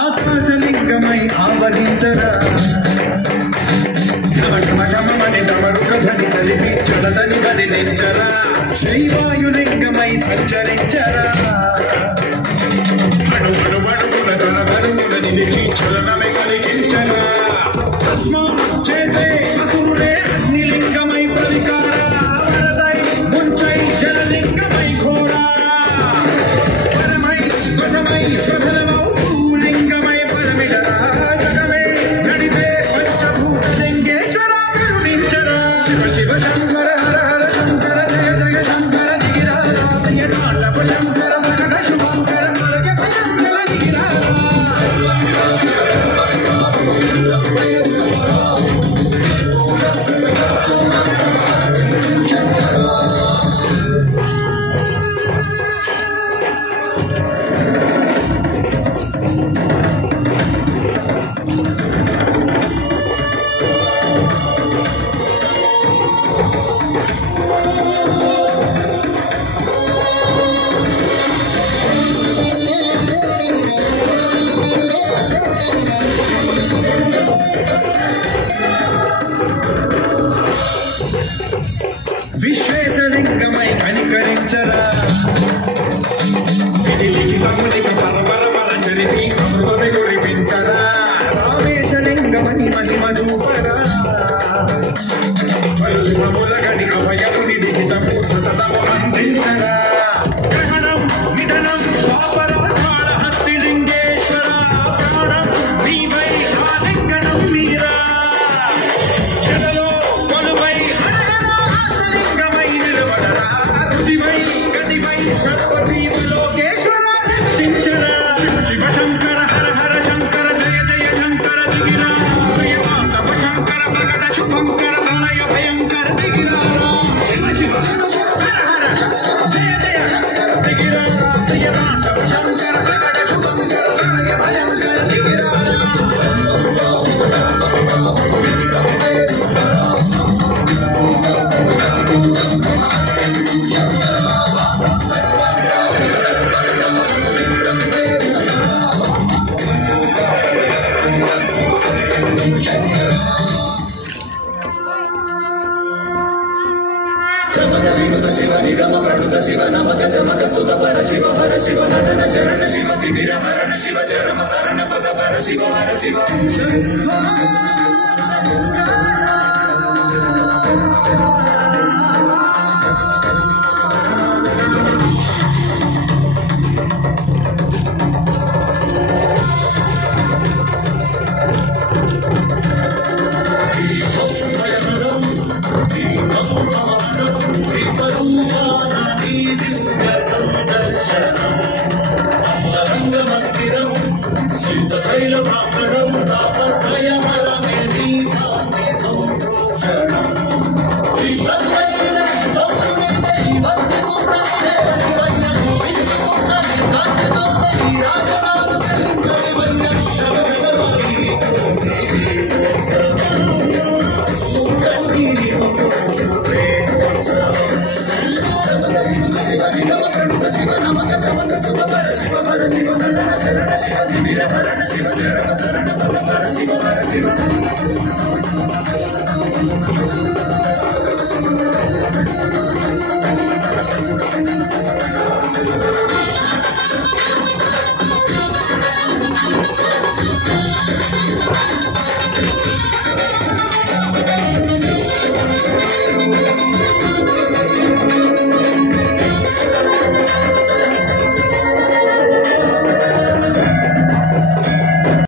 ఆకాశలింగమై ఆవరించరా ఘమఘమఘమని డమరుక ధ్వని సలిపి చలదని కదిలించరా శ్రీవాయులింగమై సంచరించరా అణువణువణువున ధనధనువున నిలిచి చలనమే కలిగించరా తస్మా చేసే అసురులే అగ్నిలింగమై ప్రవికారా వరదై ముంచై జలలింగమై ఘోరా పరమై వశమై స్వధనమౌ విశ్వేశలింగమై కనికరించరా విలిలికి పరపరపర చరితి అమృతమే కురిపించరా రామేశలింగమని మహిమ చూపరా పలుసుమములగని అభయముని లిఖితము సతతము అందించరా గ్రహణం నిధనం పాపరాధార హస్తి లింగేశ్వర ప్రాణం నీవై ఆలింగనం మీరా జలలో కొలువై సర్వజీవలోకేశ్వర శంకర శివ శంకర హర హర శంకర జయ జయ శంకర దిగిరా ప్రియమాతవ శంకర ప్రకట శుభంకర తనయ భయంకర దిగిరా శివ శివ హర హర జయ జయ శంకర దిగిరా ప్రియమాతవ శంకర ప్రకట శుభంకర తనయ భయంకర దిగిరా శివ నిగమ ప్రణుత శివ నమక చమక స్తుత పర శివ హర శివ నదన చరణ శివ తిమిర మరణ శివ చరమ తరణ పద పర శివ హర శివ శైల భాకరం తాపత్రయ శివ